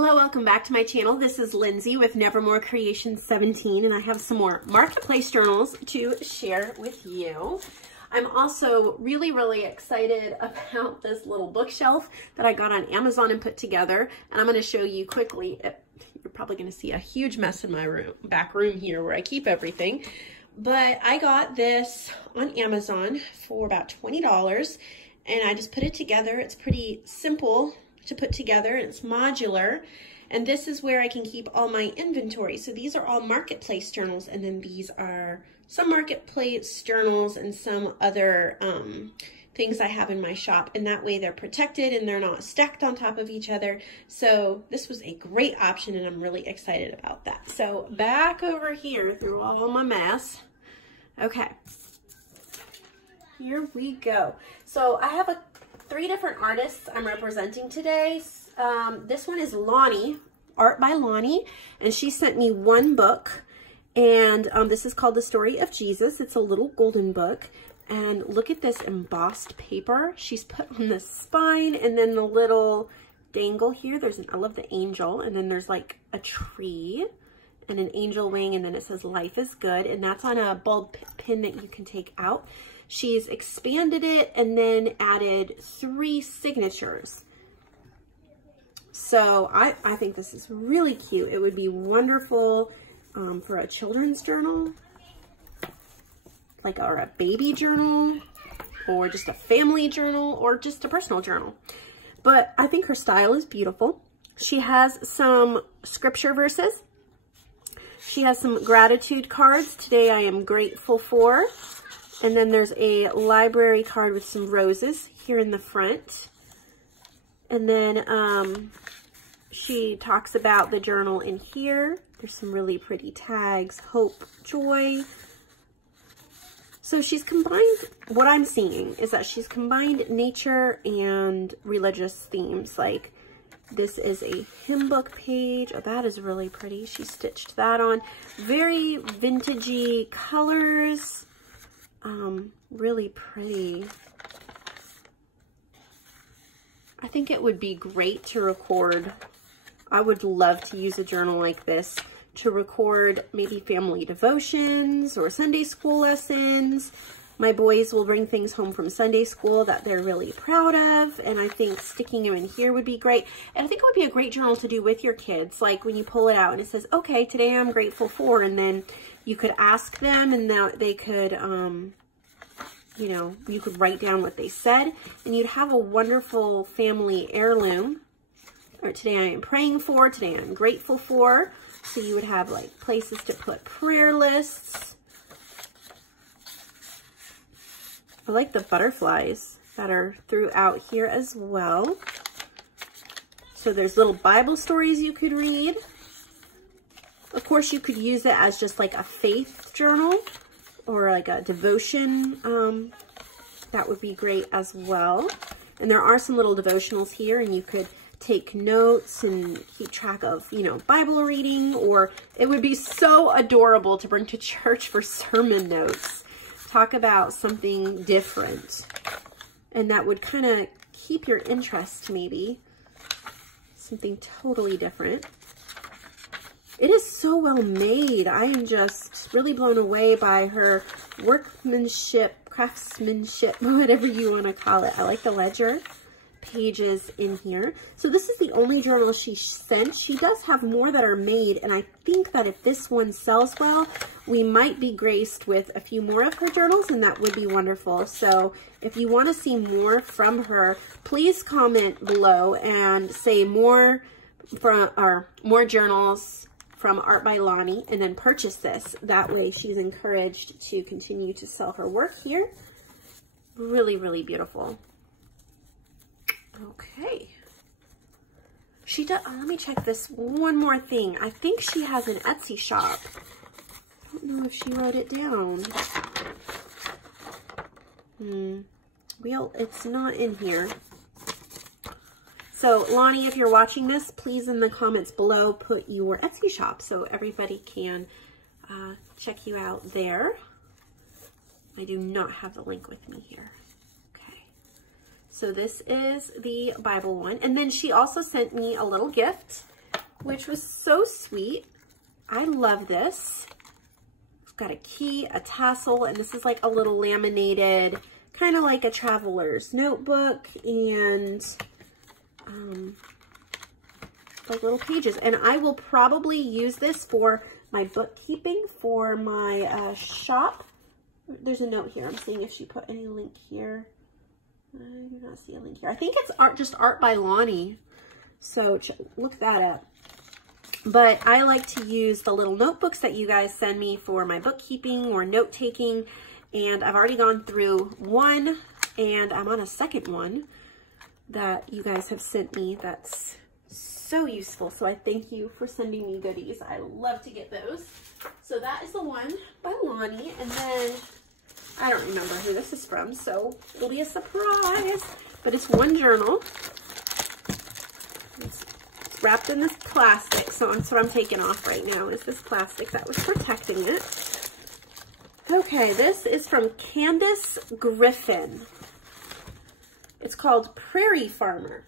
Hello, welcome back to my channel. This is Lindsay with Nevermore Creation 17, and I have some more marketplace journals to share with you. I'm also really excited about this little bookshelf that I got on Amazon and put together, and I'm going to show you quickly. You're probably going to see a huge mess in my back room here where I keep everything, but I got this on Amazon for about $20, and I just put it together. It's pretty simple to put together, and it's modular, and this is where I can keep all my inventory. So these are all marketplace journals, and then these are some marketplace journals and some other things I have in my shop, and that way they're protected and they're not stacked on top of each other. So this was a great option, and I'm really excited about that. So back over here through all my mess. Okay, here we go. So I have three different artists I'm representing today. This one is Lonnie, Art by Lonnie, and she sent me one book, and this is called The Story of Jesus. It's a little golden book, and look at this embossed paper she's put on the spine, and then the little dangle here. I love the angel, and then there's like a tree and an angel wing, and then it says life is good, and that's on a bulb pin that you can take out. She's expanded it and then added 3 signatures. So I think this is really cute. It would be wonderful for a children's journal, or a baby journal, or just a family journal, or just a personal journal. But I think her style is beautiful. She has some scripture verses. She has some gratitude cards. Today I am grateful for. And then there's a library card with some roses here in the front. And then she talks about the journal in here. There's some really pretty tags, hope, joy. So she's combined, what I'm seeing is that she's combined nature and religious themes. Like this is a hymn book page. Oh, that is really pretty. She stitched that on. Very vintagey colors. Really pretty. I think it would be great to record. I would love to use a journal like this to record maybe family devotions or Sunday school lessons. My boys will bring things home from Sunday school that they're really proud of, and I think sticking them in here would be great. And I think it would be a great journal to do with your kids, like when you pull it out and it says, okay, today I'm grateful for, and then you could ask them, and they could, you know, you could write down what they said, and you'd have a wonderful family heirloom. Or today I am praying for, today I'm grateful for. So you would have like places to put prayer lists. I like the butterflies that are throughout here as well. So there's little Bible stories you could read. Of course, you could use it as just like a faith journal or like a devotion. That would be great as well. And there are some little devotionals here, and you could take notes and keep track of, you know, Bible reading, or it would be so adorable to bring to church for sermon notes. Talk about something different, and that would kind of keep your interest, maybe. Something totally different. It is so well made. I am just really blown away by her workmanship, craftsmanship, whatever you want to call it. I like the ledger pages in here. So this is the only journal she sent. She does have more that are made, and I think that if this one sells well, we might be graced with a few more of her journals, and that would be wonderful. So if you want to see more from her, please comment below and say more journals from Art by Lonnie, and then purchase this. That way she's encouraged to continue to sell her work here. Really beautiful. Okay. She does, let me check this one more thing. I think she has an Etsy shop. I don't know if she wrote it down. Well, it's not in here. So Lonnie, if you're watching this, please in the comments below put your Etsy shop so everybody can check you out there. I do not have the link with me here. So this is the Bible one. And then she also sent me a little gift. which was so sweet. I love this. It's got a key, a tassel, and this is like a little laminated, kind of like a traveler's notebook, and like little pages. And I will probably use this for my bookkeeping for my shop. There's a note here. I'm seeing if she put any link here. I do not see a link here. I think it's just art by Lonnie. So look that up. But I like to use the little notebooks that you guys send me for my bookkeeping or note taking. And I've already gone through one, and I'm on a second one that you guys have sent me that's so useful. So I thank you for sending me goodies. I love to get those. So that is the one by Lonnie. And then I don't remember who this is from, so it'll be a surprise. But it's one journal. It's wrapped in this plastic, so that's what I'm taking off right now, is this plastic that was protecting it. Okay, this is from Candace Griffin. It's called Prairie Farmer.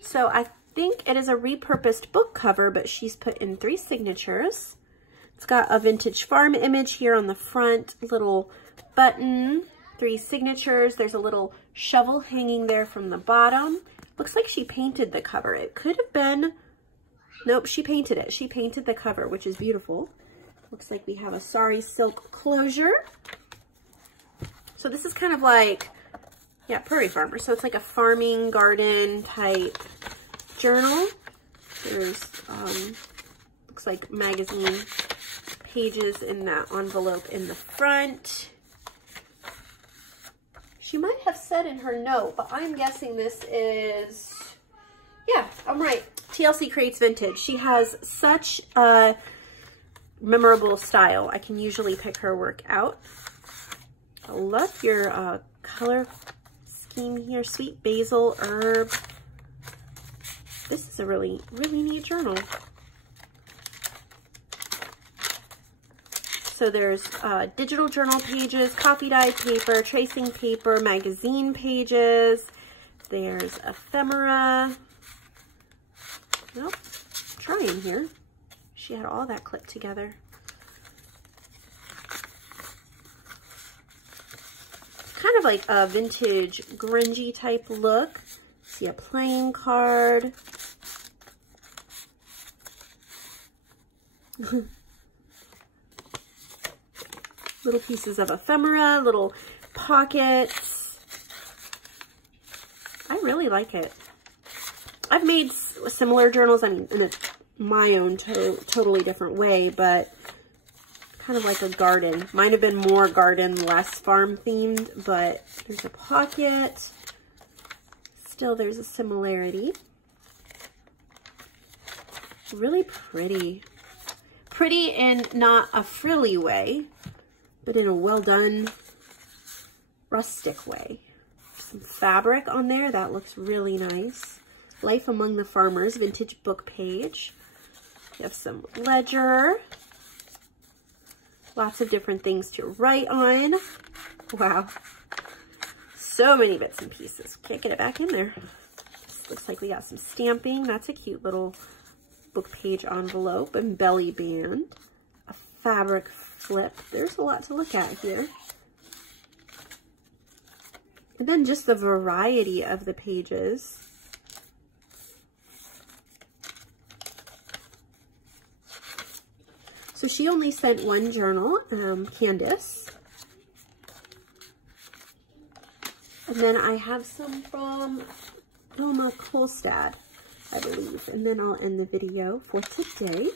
So I think it is a repurposed book cover, but she's put in 3 signatures. It's got a vintage farm image here on the front, little button, 3 signatures. There's a little shovel hanging there from the bottom. Looks like she painted the cover. It could have been, nope, she painted it. She painted the cover, which is beautiful. Looks like we have a sari silk closure. So this is kind of like, yeah, Prairie Farmer. So it's like a farming garden type journal. There's, looks like magazine pages in that envelope in the front. She might have said in her note, but I'm guessing this is, yeah, I'm right. TLC Creates Vintage. She has such a memorable style. I can usually pick her work out. I love your color scheme here. Sweet basil, herb. This is a really, really neat journal. So there's digital journal pages, copy dyed paper, tracing paper, magazine pages. There's ephemera. Nope, trying here. She had all that clipped together. Kind of like a vintage grungy type look. See a playing card. Little pieces of ephemera, little pockets. I really like it. I've made similar journals, I mean, in my own totally different way, but kind of like a garden. Mine have been more garden, less farm themed, but there's a pocket. Still, there's a similarity. Really pretty. Pretty in not a frilly way, but in a well done rustic way. Some fabric on there, that looks really nice. Life Among the Farmers, vintage book page. You have some ledger. Lots of different things to write on. Wow. So many bits and pieces. Can't get it back in there. This looks like we got some stamping. That's a cute little book page envelope and belly band. A fabric flip. There's a lot to look at here. And then just the variety of the pages. So she only sent one journal, Candace. And then I have some from Wilma Kolstad, I believe. And then I'll end the video for today.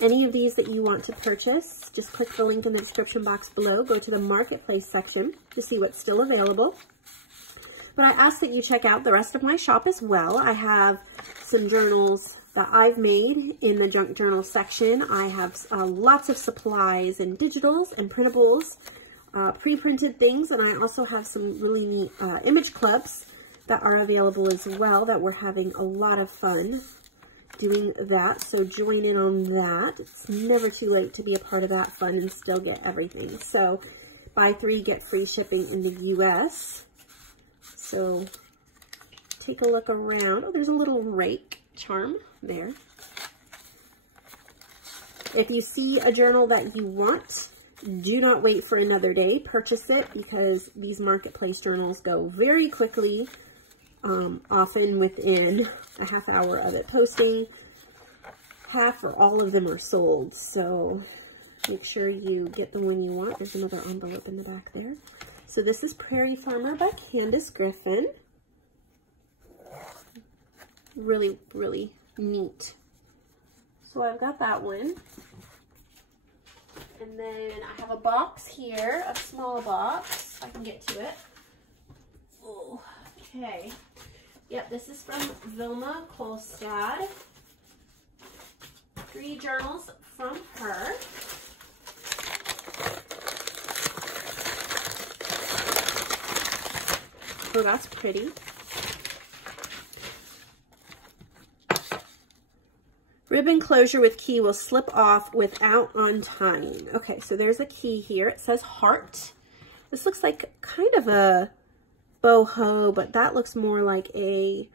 Any of these that you want to purchase, just click the link in the description box below. Go to the marketplace section to see what's still available. But I ask that you check out the rest of my shop as well. I have some journals that I've made in the junk journal section. I have lots of supplies and digitals and printables, pre-printed things, and I also have some really neat image clubs that are available as well that we're having a lot of fun doing that, so join in on that. It's never too late to be a part of that fun and still get everything. So buy 3, get free shipping in the US. So take a look around. Oh, there's a little rake charm there. If you see a journal that you want, do not wait for another day. Purchase it, because these marketplace journals go very quickly, often within a half hour of it posting. Half or all of them are sold, so make sure you get the one you want. There's another envelope in the back there. So this is Prairie Farmer by Candace Griffin. Really, really neat. So I've got that one. And then I have a box here, a small box, if I can get to it. Oh, okay. Yep, this is from Vilma Kolstad. 3 journals from her. Oh, that's pretty. Ribbon closure with key will slip off without untying. Okay, so there's a key here. It says heart. This looks like kind of a boho, but that looks more like a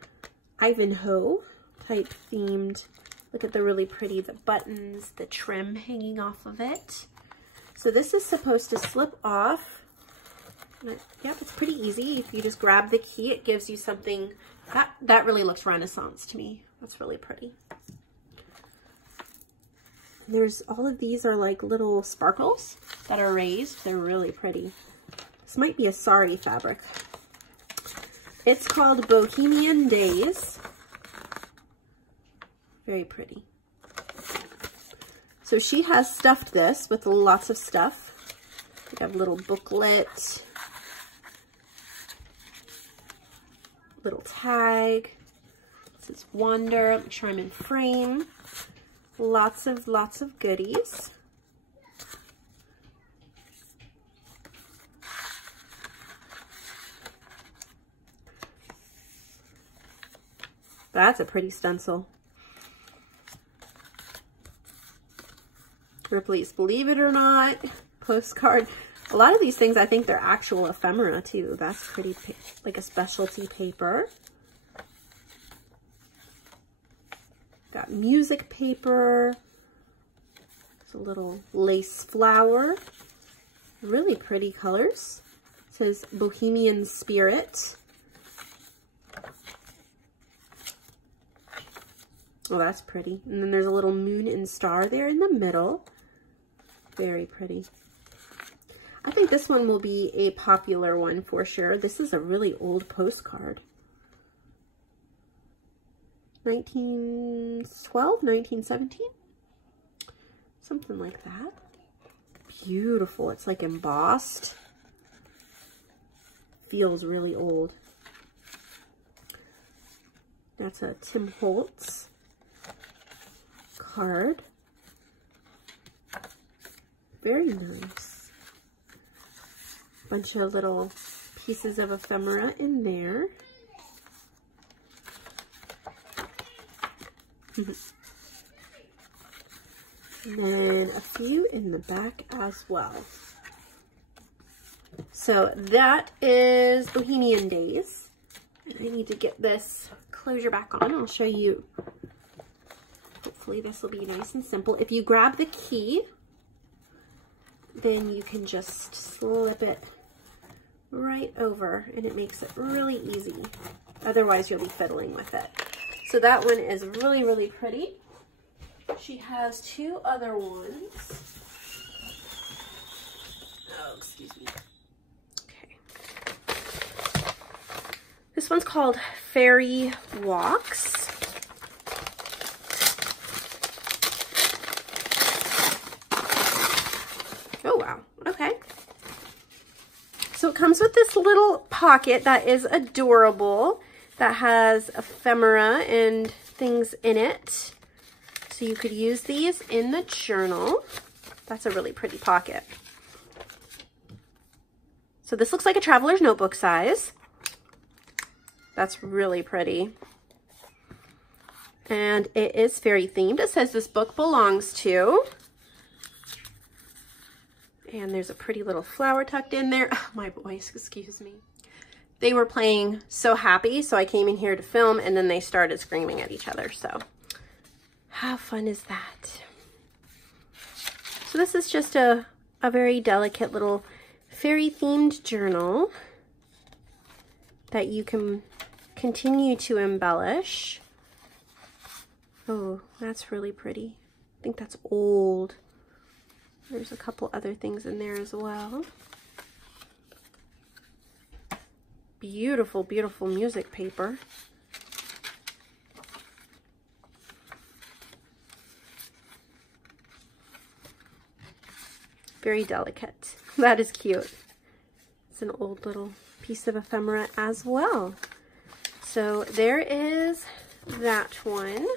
Ivanhoe type themed. Look at the really pretty, the buttons, the trim hanging off of it. So this is supposed to slip off. Yep, it's pretty easy. If you just grab the key, it gives you something. That really looks Renaissance to me. That's really pretty. There's all of these are like little sparkles that are raised. They're really pretty. This might be a sari fabric. It's called Bohemian Days. Very pretty. So she has stuffed this with lots of stuff. We have a little booklet, little tag. This is Wonder. Make sure I'm in frame. Lots of goodies. That's a pretty stencil. Ripley's Believe It or Not postcard. A lot of these things, I think they're actual ephemera too. That's pretty, like a specialty paper. Got music paper. It's a little lace flower. Really pretty colors. It says Bohemian Spirit. Oh, that's pretty. And then there's a little moon and star there in the middle. Very pretty. I think this one will be a popular one for sure. This is a really old postcard. 1912, 1917? Something like that. Beautiful. It's like embossed. Feels really old. That's a Tim Holtz card. Very nice. Bunch of little pieces of ephemera in there. And then a few in the back as well. So that is Bohemian Days. And I need to get this closure back on. I'll show you. Hopefully this will be nice and simple. If you grab the key, then you can just slip it right over and it makes it really easy. Otherwise you'll be fiddling with it. So that one is really, really pretty. She has 2 other ones. Oh, excuse me. Okay. This one's called Fairy Walks. Oh, wow. Okay. So it comes with this little pocket that is adorable, that has ephemera and things in it. So you could use these in the journal. That's a really pretty pocket. So this looks like a traveler's notebook size. That's really pretty. And it is fairy themed. It says this book belongs to. And there's a pretty little flower tucked in there. Oh, my boys, excuse me. They were playing So Happy, so I came in here to film, and then they started screaming at each other. So how fun is that? So this is just a very delicate little fairy themed journal that you can continue to embellish. Oh, that's really pretty. I think that's old. There's a couple other things in there as well. Beautiful, beautiful music paper. Very delicate. That is cute. It's an old little piece of ephemera as well. So there is that one.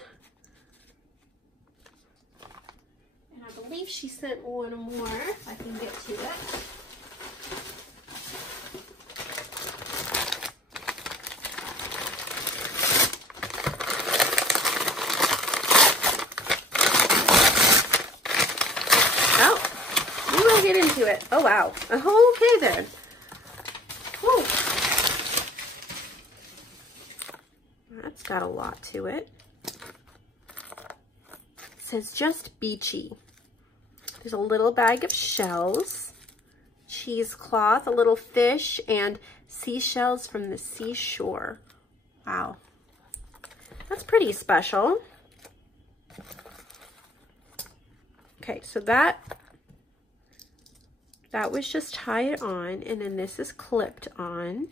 And I believe she sent one more, if I can get to it. Get into it. Oh wow. Oh, okay then. Whew. That's got a lot to it. It says just beachy. There's a little bag of shells, cheesecloth, a little fish, and seashells from the seashore. Wow. That's pretty special. Okay, so that was just tied on, and then this is clipped on.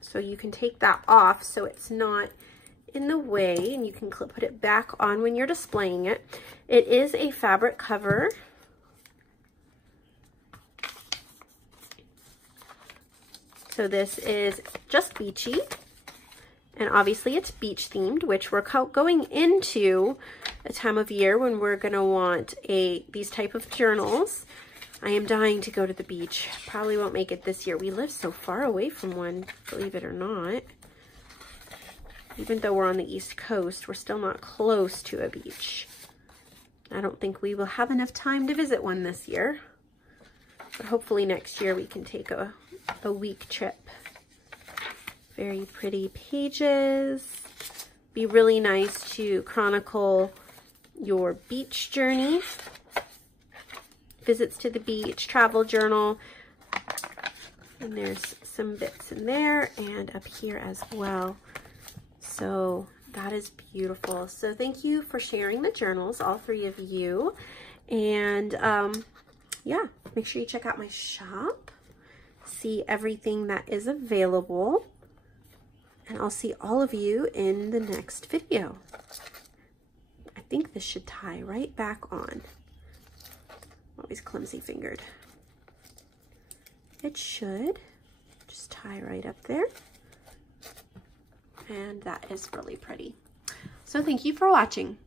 So you can take that off so it's not in the way, and you can put it back on when you're displaying it. It is a fabric cover. So this is just beachy, and obviously it's beach themed, which we're going into a time of year when we're gonna want these type of journals. I am dying to go to the beach. Probably won't make it this year. We live so far away from one, believe it or not. Even though we're on the East Coast, we're still not close to a beach. I don't think we will have enough time to visit one this year. But hopefully next year we can take a week trip. Very pretty pages. Be really nice to chronicle your beach journey, visits to the beach, travel journal, and there's some bits in there and up here as well. So that is beautiful. So thank you for sharing the journals, all three of you. And yeah, make sure you check out my shop, see everything that is available, and I'll see all of you in the next video. I think this should tie right back on. Always clumsy fingered. It should just tie right up there. And that is really pretty. So thank you for watching.